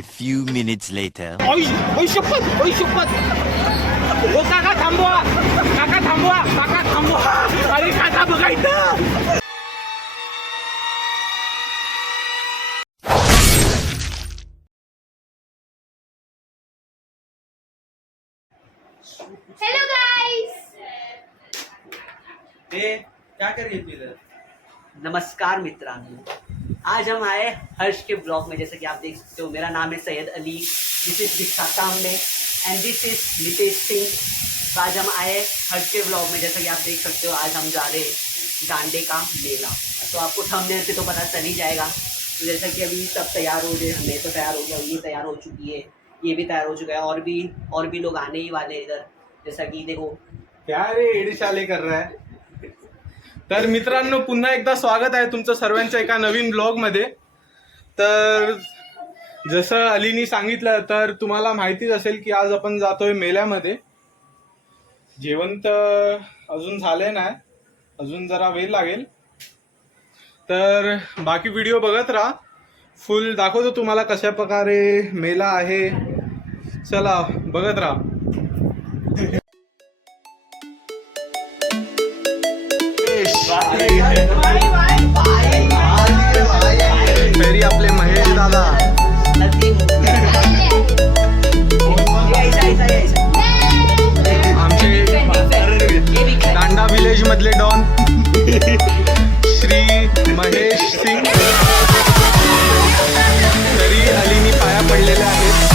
A few minutes later. ओय शपथ ओ काका थांबवा काका थांबवा अरे काका बघा इथं हेलो गाइस। क्या कर रही है तू इधर? नमस्कार मित्रांनो, आज हम आए हर्ष के ब्लॉग में। जैसे कि आप देख सकते हो, मेरा नाम है Syed Ali, this is Diksha Kamle and this is Nitesh Singh. तो आज हम आए हर्ष के ब्लॉग में। जैसा कि आप देख सकते हो, आज हम जा रहे डांडे का मेला। तो आपको थंबनेल से तो पता चल ही जाएगा। तो जैसा कि अभी सब तैयार हो रहे, मैं तो तैयार हो गया, ये तैयार हो चुकी है, ये भी तैयार हो चुका है, और भी लोग आने ही वाले हैं इधर। जैसा की देखो, क्या रे एडीशाले कर रहा है? तर मित्रांनो, पुन्हा एकदा स्वागत आहे तुमचं सर्वांचं एका नवीन ब्लॉग मध्ये। तर जसं अलीनी सांगितलं, तर तुम्हाला माहितीच असेल की आज आपण जातोय मेल्यामध्ये। जेवण तर अजून झाले नाही, अजून जरा वेळ लागेल। तर बाकी व्हिडिओ बघत राहा, फुल दाखवतो तुम्हाला कशा प्रकारे मेला आहे। चला बघत राहा। तरी आपले महेश दादा आमचे दांडा विलेज मधले डॉन श्री महेश सिंग तरी अलीनी पाया पडलेले आहेत।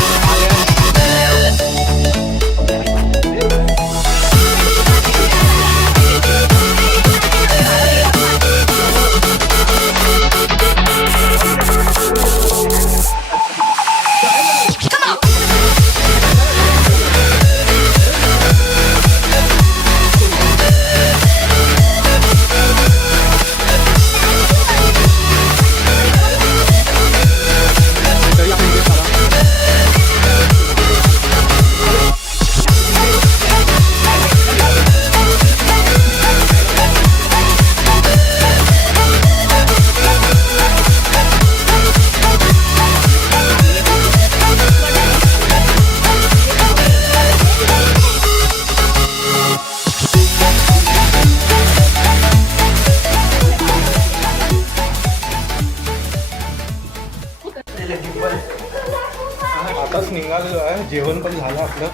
आताच निघालेलो आहे, जेवण पण झालं आपलं।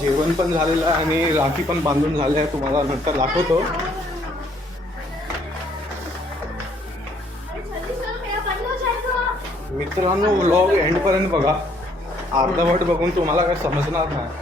जेवण पण झालेलं आहे आणि राखी पण बांधून झाले आहे, तुम्हाला नंतर दाखवतो। मित्रांनो, व्लॉग एंड पर्यंत बघा, अर्धवट बघून तुम्हाला काय समजणार नाही।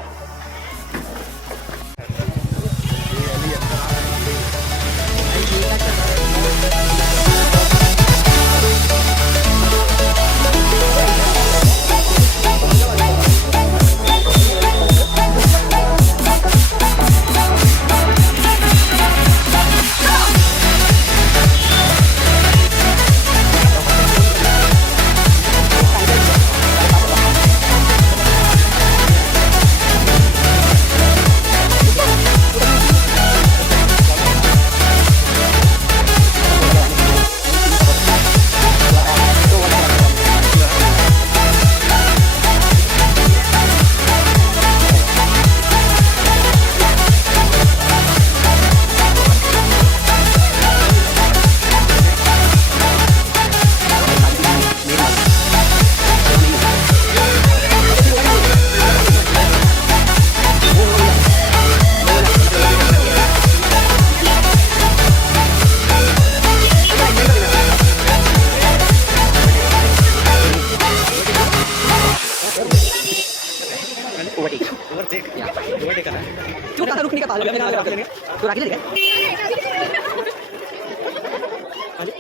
तू कसा रुकने का पाल तो राखी ले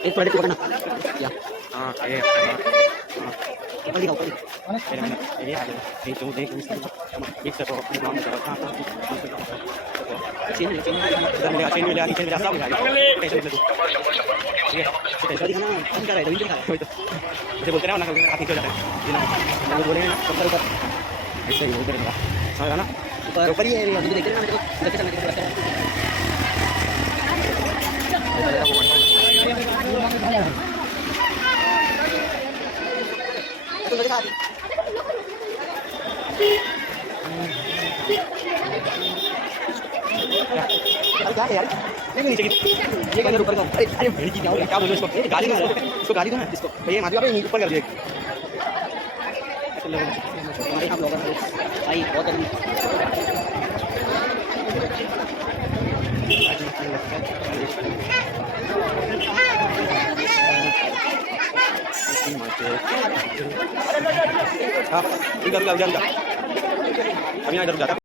एक थोड़ा पकड़ना या हां ये ऊपर दिखाओ ऊपर ये आ गया ये तो देख एक से तो अपने नाम का था चेन ले आगे सब आ गया कैसे ले ये कैसे दिखाना कौन कर रहा है तो वीडियो दिखा रहा है तो मुझे बोलते ना ना हाथी चल जाता है वो बोले ना ऊपर ऐसे ही बोलते रहेगा समझा ना ऊपर ही है अभी देख रहे ना मेरे को कैसे चलने की अरे क्या है यार, ये नीचे ये क्या ऊपर का, अरे भेड़ की क्या बोलो इसको, गाली दो इसको, गाली दो ना इसको, भैया माधवी आप ऊपर कर दिए हमारे यहाँ ब्लॉगर भाई बहुत हाँ इधर हम यहाँ इधर जाता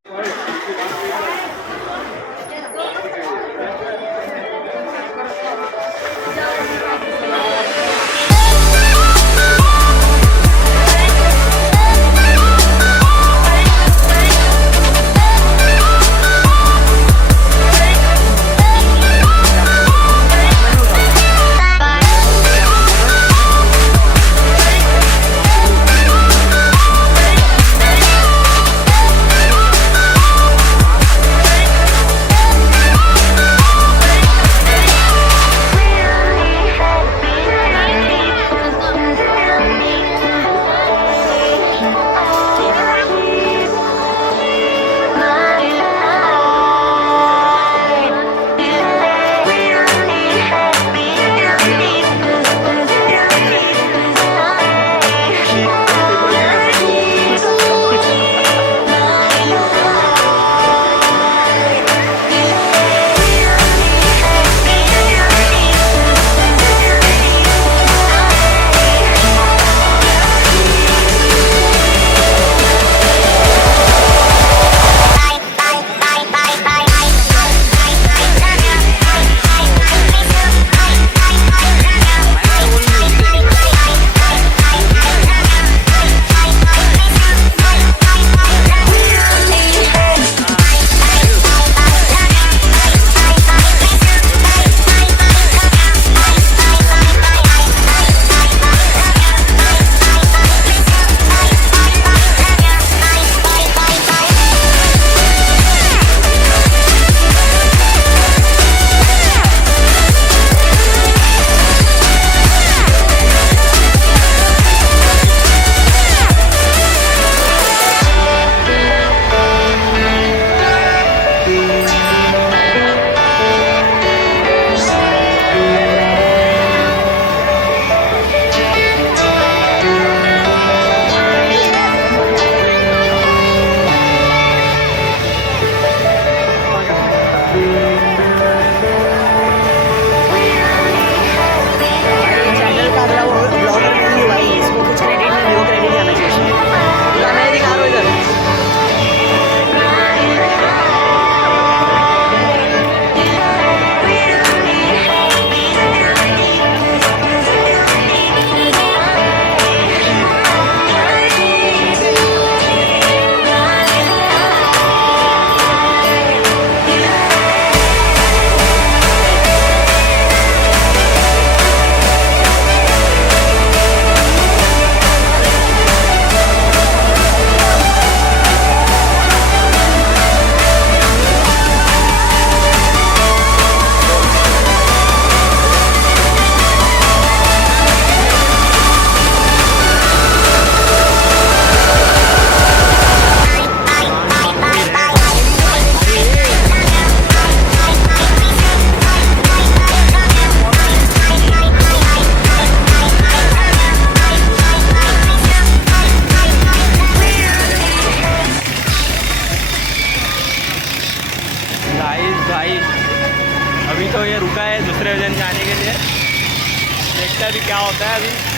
देखते हैं अभी क्या होता है अभी।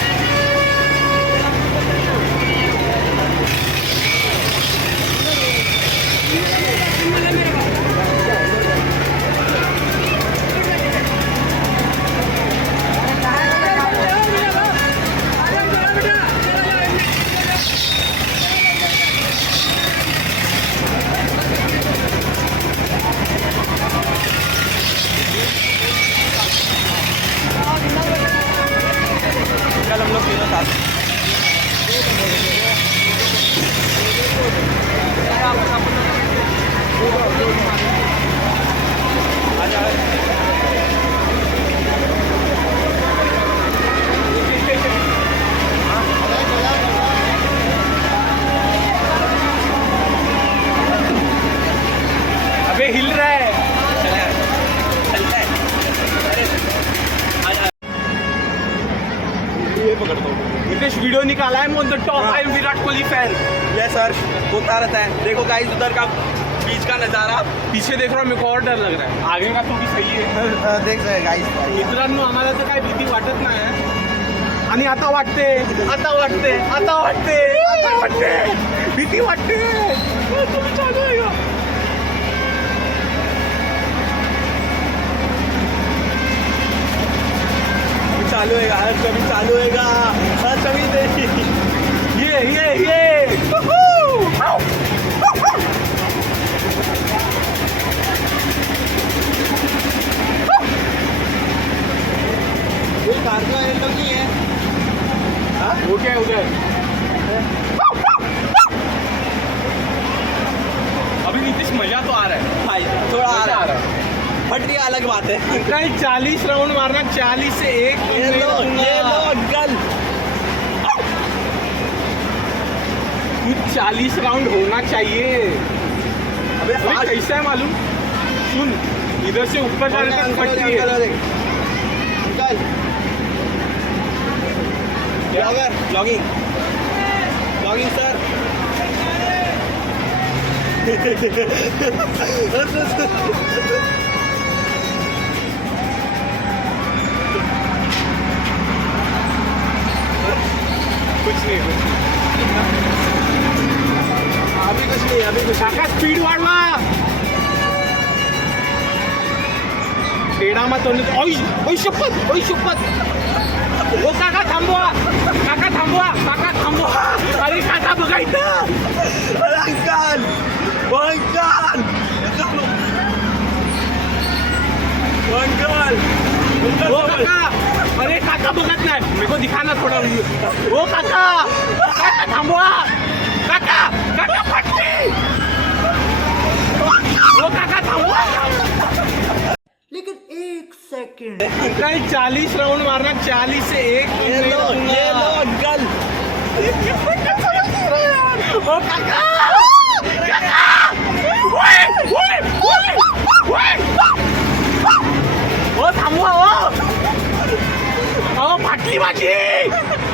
नितेश वीडियो निकाला है on the top. I am Virat Kohli fan. ये सर होता रहता है। देखो गाइस उधर का बीच का नजारा पीछे देख रहा हूँ, मेरे को और डर लग रहा है। आगे का तो भी सही आहे. देख रहे गाइस. मित्रांनो आम्हाला तर काही भीती वाटत नाही आणि आता वाटते भीती वाटते. तुम्ही चालू आहे का? चालू है हर कभी चालू होगा हर कभी देखिए. ये कोई कार का एंड नहीं है. वो क्या है उधर? अभी नीतीश मजा तो आ रहा है. भाई थोड़ा मजा आ रहा है. बट ये अलग बात है. कहीं 40 राउंड मारना, 40 से 1 ये लो अंकल. कुछ 40 राउंड होना चाहिए. अबे अबे कैसा है मालूम? सुन, इधर से ऊपर जाने तक फटती है. Blogger blogging sir. कुछ नहीं अभी कुछ काका स्पीड वाढवा. टेढा मत होणे. ओय शपथ. ओ काका थांबवा. अरे काका बघा इथं. अंकल ओ काका. अरे काका बघत नाही. मेरे को दिखा ना थोडा. ओ काका थांबवा. काका फटली. ओ काका थांबवा. लेकिन 1 सेकंड. काही 40 राउंड मारना, 40 से 1 ये लो अंकल. ओ काका. ओ थांबवा. अहो फाटली माझी.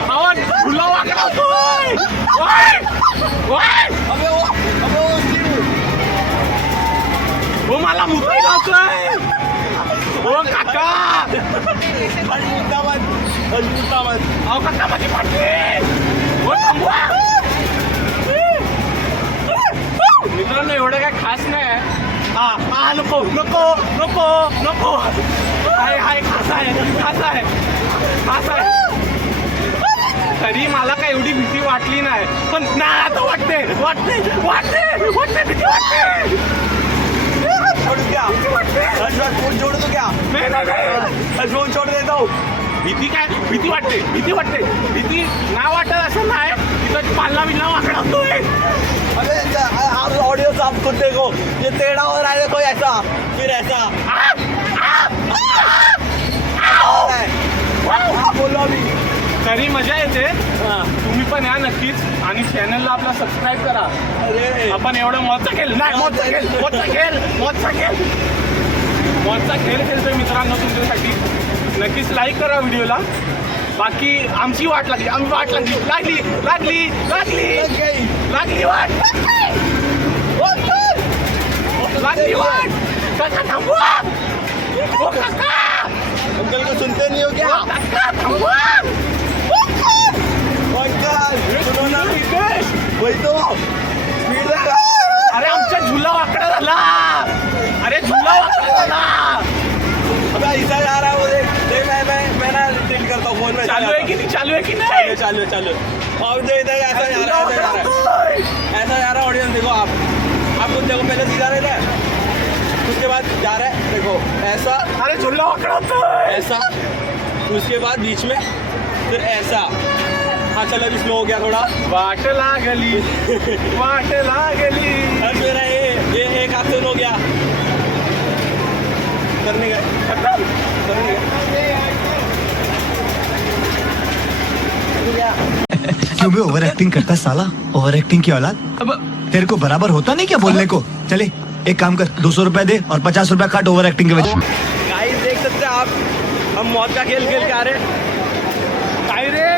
अहो फुलं वाकडा होतोय. अबे वो ओ मला मुताई लावतोय. ओ काका. अहो काका माझी फाटली. ओ थांबवा. मित्रांनो एवढं काय खास नाही. नको. हाय खास आहे. तरी मला काय एवढी भीती वाटली नाही. पण नाही आता वाटते भीती वाटते. फोन छोड़ दो क्या? नाही. फोन छोड़ देता हूँ. भीती वाटते. भीती नाही वाटत असं नाही. तिथं पाल्ला बिल्ला वाकडा होतोय. अबे आप ऑडियो साफ खुद देखो. ये टेढ़ा हो रहा है. देखो ऐसा फिर ऐसा. आप बोलो अभी. तरी मजा येते. तुम्ही पण या नक्कीच आणि चॅनलला आपला सबस्क्राईब करा. अरे आपण एवढं मौजचा खेळ खेळतोय मित्रांनो तुमच्यासाठी. नक्कीच लाईक करा व्हिडिओला. बाकी आमची वाट लागली. वाट. काका थांबवा. ओ काका. अंकल को सुनते नहीं हो क्या? काका थांबवा. अंकल सुनो ना. नितेश. वही तो स्पीड लगा. अरे आमचा झुला वाकडा झाला. अबे ऐसा जा रहा है वो. देख मैं ना टिल्ट करता हूँ फोन में. चालू है कि नहीं? चालू. और जो इधर ऐसा जा रहा है ऑडियंस देखो. आप खुद देखो. पहले सीधा रहता है, उसके बाद जा रहा है. देखो ऐसा. अरे झुला वाकडा होतोय. ऐसा. उसके बाद बीच में फिर ऐसा. हाँ चलो अभी स्लो हो गया थोड़ा. वाट लागली. और मेरा ये एक हाथ से हो गया. करने गए. क्यों भी ओवर एक्टिंग करता है साला. ओवर एक्टिंग की औलाद. अब तेरे को बराबर होता नहीं क्या बोलने को. चले एक काम कर, 200 रुपए दे और 50 रुपए काट ओवर एक्टिंग के वजह. गाइस देख सकते हैं आप, हम मौत का खेल खेल के आ रहे. काय रे.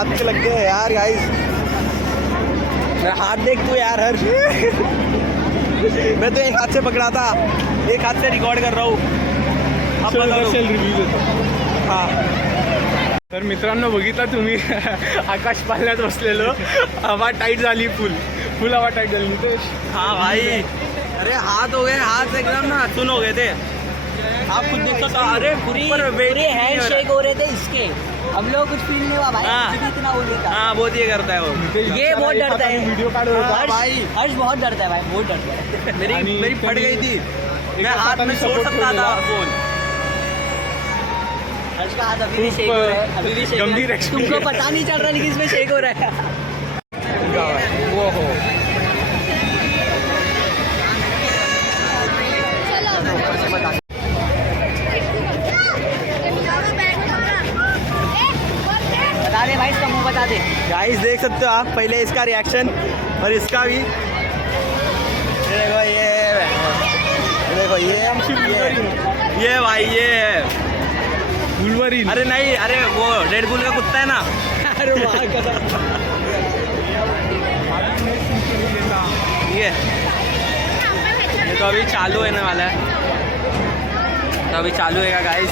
हाथ के लग गए यार गाइस। मैं हाथ देख तू यार हर्ष। मैं तो एक हाथ से पकड़ा था, एक हाथ से रिकॉर्ड कर रहा हूँ। अब बता दो। रिव्ह्यू देतो. हाँ तर मित्रांनो बघितलं तुम्ही आकाश पाल्यात बसलेलो, हवा टाईट झाली, फुल हवा टाईट झाली. नितेश हाँ भाई, अरे हाथ हो गए, हाथ एकदम ना सुन हो गए थे। आप खुद देख सकते हो। अरे पूरे हैंड शेक हो रहे थे इसके, हम लोग कुछ फील नहीं हुआ भाई। हाँ। मुझे भी इतना वो नहीं था। हाँ बहुत ये करता है वो। ये बहुत डरता है। व्हिडिओ काढत होता. हाँ, भाई हर्ष बहुत डरता है भाई, बहुत डरता है। मेरी फट गई थी, मैं हाथ में छोड़ सकता था फोन। हर्ष का हाथ अभी भी शेक हो रहा है, अभी भी शेक हो गंभीर रहा है। तुमको experience. पता नहीं चल रहा लेकिन इसमें शेक हो रहा है। वो हो. बता दे भाई, इसका मुंह बता दे। गाइस देख सकते हो आप पहले इसका रिएक्शन और इसका भी। ये देखो ये भाई ये है वुल्वरीन. अरे नहीं, अरे वो रेड बुल का कुत्ता है ना। अरे वाह ये तो अभी चालू होने वाला है, तो अभी चालू होगा गाइस।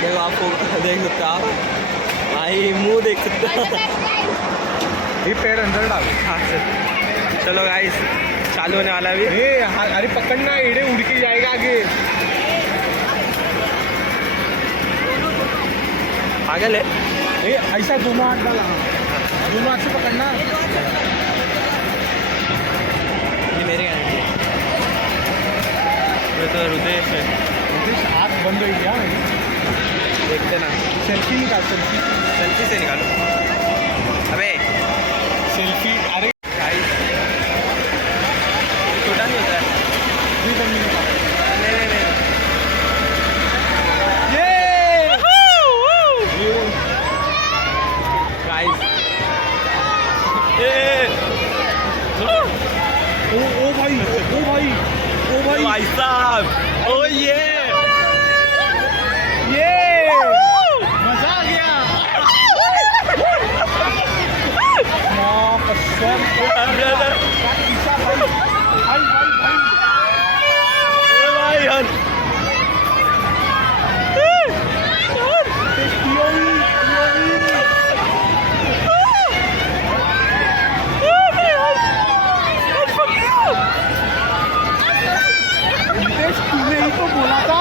देखो आपको देख सकते हो आप भाई, मुंह देख सकते हो। हे पैर अंदर डाल. हाँ चलो गाइस, चालू होने वाला है अभी। हे अरे पकड़ना, एड़े उड़ के जाएगा आगे. आगे ले। हे ऐसा दोनों हाथ डाला, दोनों हाथ से पकड़ना. ये मेरे गाड़ी ये तो हृदय है। हाथ बंद हो गया. देखते ना, सेल्फी निकाल, सेल्फी से निकालो। अबे सेल्फी. अरे गाइस छोटा नहीं होता है। नहीं नहीं नहीं। गाइस ओ भाई भाई साहब, ओ ये मजा आ गया. हाँ, कसम. ईशा भाई भाई यार तूने ही तो बोला था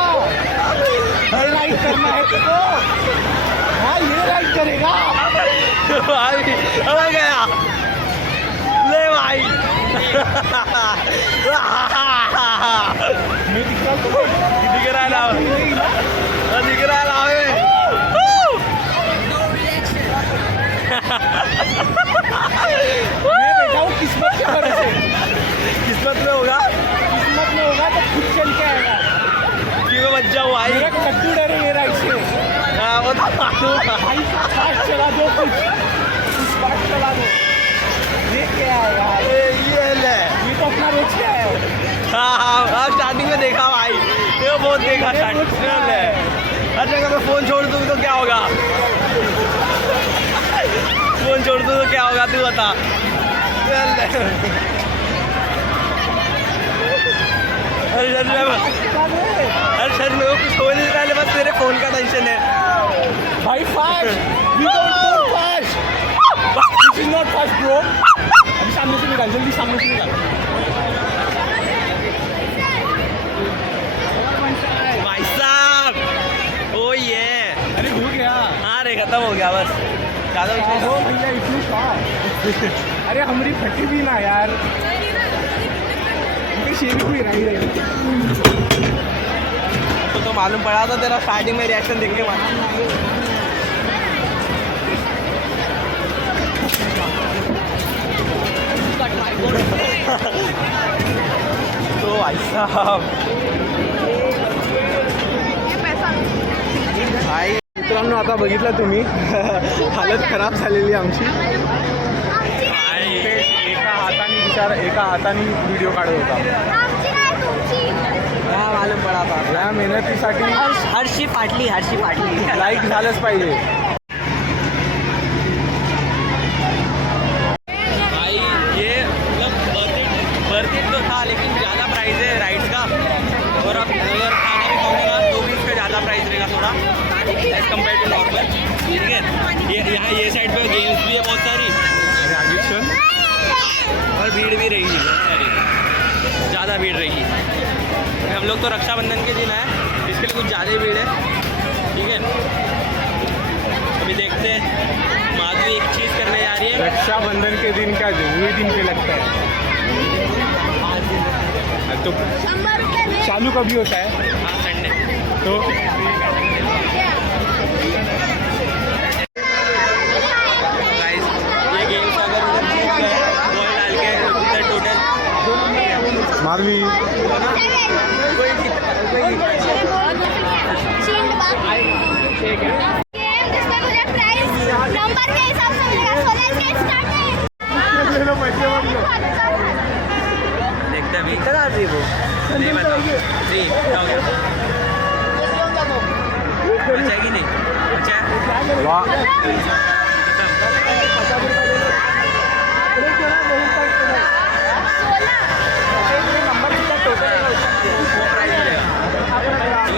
ये लाइक करना है तुमको. हाँ ये लाइक करेगा. भाई अबे गया ले भाई। मैं दिखा तो दिख रहा है ना, दिख रहा है ना हमें। मैं बैठा हूँ किस्मत के भरोसे. किस्मत में होगा किस्मत में होगा तो खुद चल के आएगा. कि मैं बच जाऊँ भाई। मेरा कद्दू डरे मेरा इससे. हाँ वो तो मालूम है। भाई फास्ट चला दो, कुछ फास्ट चला दो. ये क्या है यार, ये ले। ये तो अपना रोज क्या है. हाँ स्टार्टिंग में देखा भाई, ये बहुत देखा स्टार्टिंग में। हर जगह मैं फोन छोड़ दूँ तो क्या होगा, फोन छोड़ दूँ तो क्या होगा तू बता। अरे सर मेरे को कुछ हो नहीं रहा है, बस तेरे फोन का टेंशन है भाई. Fast, we don't go fast. This is not fast bro. अभी सामने से निकाल, जल्दी सामने से निकाल. भाई साहब। ओ ये अरे हो गया. हाँ रे खत्म हो गया बस, ज़्यादा हो भैया इतनी फास्ट. अरे हमारी फटी भी ना यार, शेरी हुई रही. तो मालूम पड़ा था तेरा स्टार्टिंग में रिएक्शन देख के तो भाई साहब भाई मित्रांनो आता बघितलं तुम्ही हालत खराब झालेली आमची. एका हाताने व्हिडिओ काढत होता. हाँ मालूम पड़ा था. या मेहनतीसाठी हर्षी फाटली. लाईक झालंच पाहिजे. यहाँ ये साइड पे गेम्स भी है बहुत सारी आणि आगे चल. और भीड़ भी रहेगी बहुत सारी, ज़्यादा भीड़ रहेगी. हम लोग तो रक्षाबंधन के दिन आए, इसके लिए कुछ ज़्यादा ही भीड़ है. ठीक है, अभी देखते हैं. माधवी एक चीज़ करने जा रही है. रक्षाबंधन के दिन क्या वही दिन पे लगता है. तो चालू कभी होता है? हाँ, संडे. तो गाइस ये गेम्स अगर उधर जीत गए बॉल डाल के उधर टोटल माधवी नंबर के हिसाब से मिलेगा. 16 के स्टार्ट है. देखते अभी कितना रही वो नहीं बताओ. 3 क्या हो गया? बचा है कि नहीं बचा है? वाह.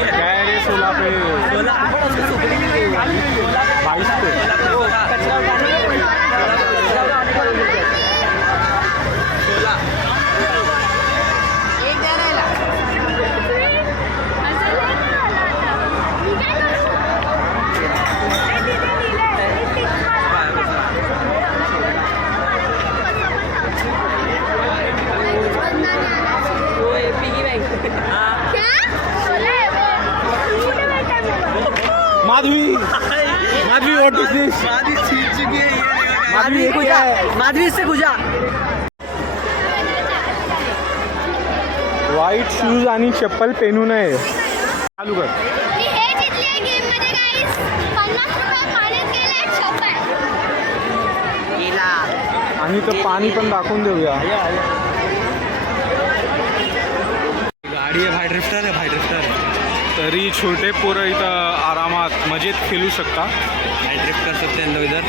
क्या है रे 16 पे 22 पे. माधवी माधवी व्हाट इज दिस. माधवी जीत चुकी है. माधवी ये क्या है? माधवी से गुजा. व्हाईट शूज आणि चप्पल पेनू नये. चालू कर. मी हे जिंकले गेममध्ये गाईस. 50 रुपये पाण्यात गेले. शॉप आहे. आणि तर पाणी पण दाखवून देऊया. गाडी आहे भाई ड्रिफ्टर आहे भाई ड्रिफ्टर. तरी छोटे पोरं इथं आरामात मजेत खेळू शकता. भाई ड्रिफ्ट कर सकते हैं लोग इधर.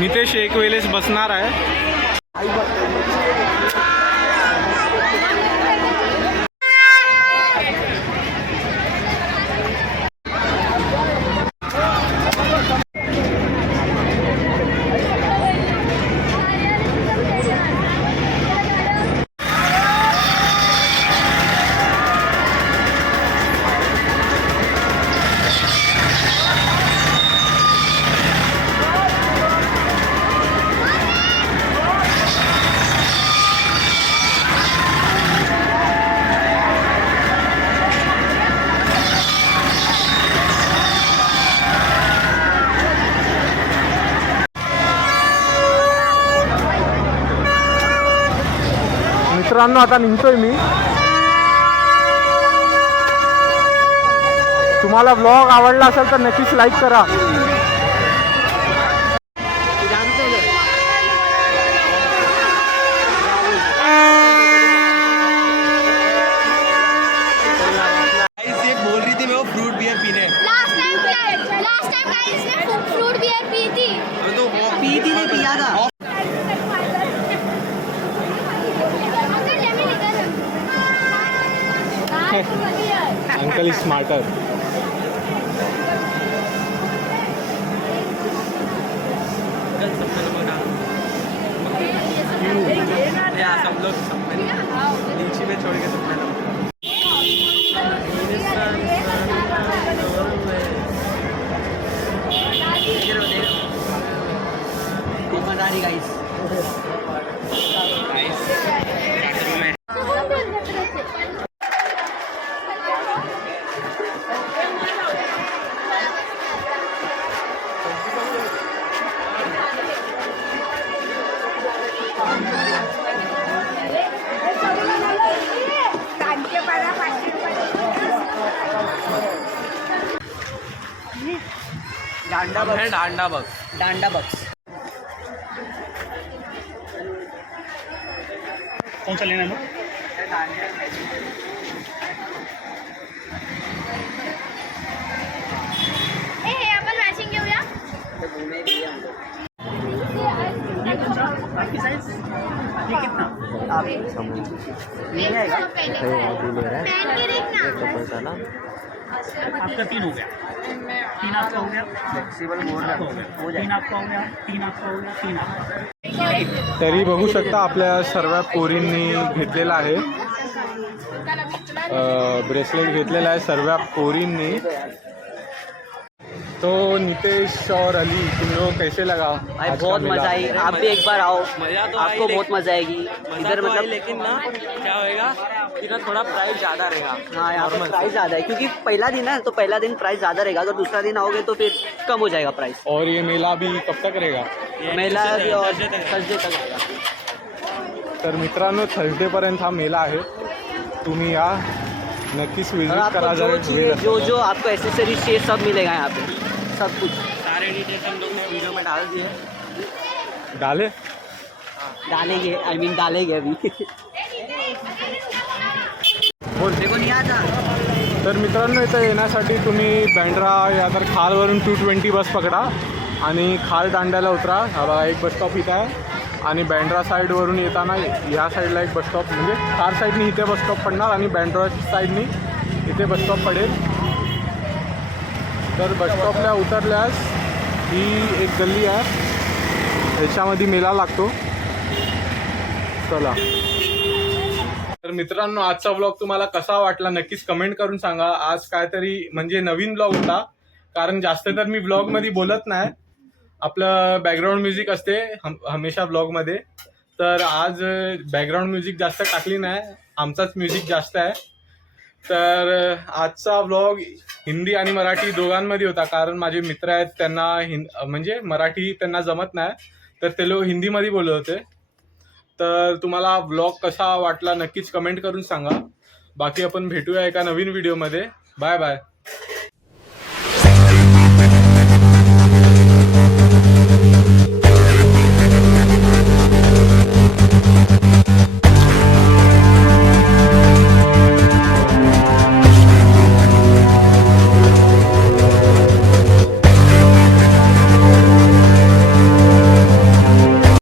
नितेश एक वेळेस बसणार आहे. मित्रांनो आता निघतोय मी. तुम्हाला ब्लॉग आवडला असेल तर नक्कीच लाईक करा. गाइस ये बोल रही थी मैं वो फ्रूट बियर पीने. लास्ट टाइम गाइस ने फ्रूट बियर पी थी. अबे तो पी थी नहीं पिया था. Uncle is smarter. सब लोग नीचे में छोड़ के सबने लोग. मजा आ रही गाइस. डांडा बक्स. डांडा बग. डांडा बक्स. कौन सा लेना है? हे आपण मॅचिंग घेऊया. बाकी साइज ये कितना? आप पहले पैन के देखना. आपका 3 हो गया, 3 आपका हो गया, फ्लेक्सिबल मोड हो गया, 3 आपका हो गया, 3 आपका हो गया, 3 आपका। तरी बघू शकता आपल्या सर्व पोरींनी घेतलेला आहे ब्रेसलेट घेतलेला आहे सर्व पोरींनी। तो नितेश और अली तुम लोग कैसे लगा? भाई आज का बहुत मेला? मजा आई, आप भी एक बार आओ, मजा तो आपको आई, बहुत मजा आएगी इधर मतलब मतलब। लेकिन ना क्या होएगा कि ना थोड़ा प्राइस ज़्यादा रहेगा। हाँ यहाँ पे Normal प्राइस ज़्यादा है क्योंकि पहला दिन है, तो पहला दिन प्राइस ज़्यादा रहेगा, अगर दूसरा दिन आओगे तो फिर कम हो जाएगा प्राइस। और ये मेला भी कब तक रहेगा? ये मेला Thursday भी और तक है। थर्सडे तक रहेगा। तर मित्रांनो थर्सडेपर्यंत हा मेला आहे, तुम्ही या नक्कीच और विजिट आपको करा जो जरा चाहिए, जो आपको एसेसरीज चाहिए सब मिलेगा यहाँ पे, सब कुछ। सारे डिटेल्स हम लोग ने वीडियो में डाल दिए। डाले डालेंगे, आई मीन डालेंगे अभी। बोल। देखो नहीं आता। तर मित्रांनो इथं येण्यासाठी तुम्ही बँड्रा या तर खालवरून 220 बस पकडा आणि खाल दांड्याला उतरा। हा बघा एक बस स्टॉप इथं आहे आणि बँड्रा साईडवरून येताना ह्या साईडला एक बस स्टॉप म्हणजे खार साईडनी इथे बस स्टॉप पडणार आणि बँड्रा साईडनी इथे बस स्टॉप पडेल। तर बस स्टॉपला उतरल्यास ही एक गल्ली आहे, ह्याच्यामध्ये मेला लागतो। चला तर मित्रांनो आजचा व्लॉग तुम्हाला कसा वाटला नक्कीच कमेंट करून सांगा। आज काहीतरी म्हणजे नवीन व्लॉग होता, कारण जास्त तर मी व्लॉगमध्ये बोलत नाही, आपलं बॅकग्राऊंड म्युझिक असते हमेशा व्लॉगमध्ये। तर आज बॅकग्राऊंड म्युझिक जास्त टाकली नाही, आमचाच म्युझिक जास्त आहे। तर आजचा व्लॉग हिंदी आणि मराठी दोघांमध्ये होता, कारण माझे मित्र आहेत त्यांना म्हणजे मराठी त्यांना जमत नाही, तर ते लोक हिंदीमध्ये बोलत होते। तर तुम्हाला व्लॉग कसा वाटला नक्कीच कमेंट करून सांगा। बाकी आपण भेटूया एका नवीन व्हिडिओमध्ये। Bye bye.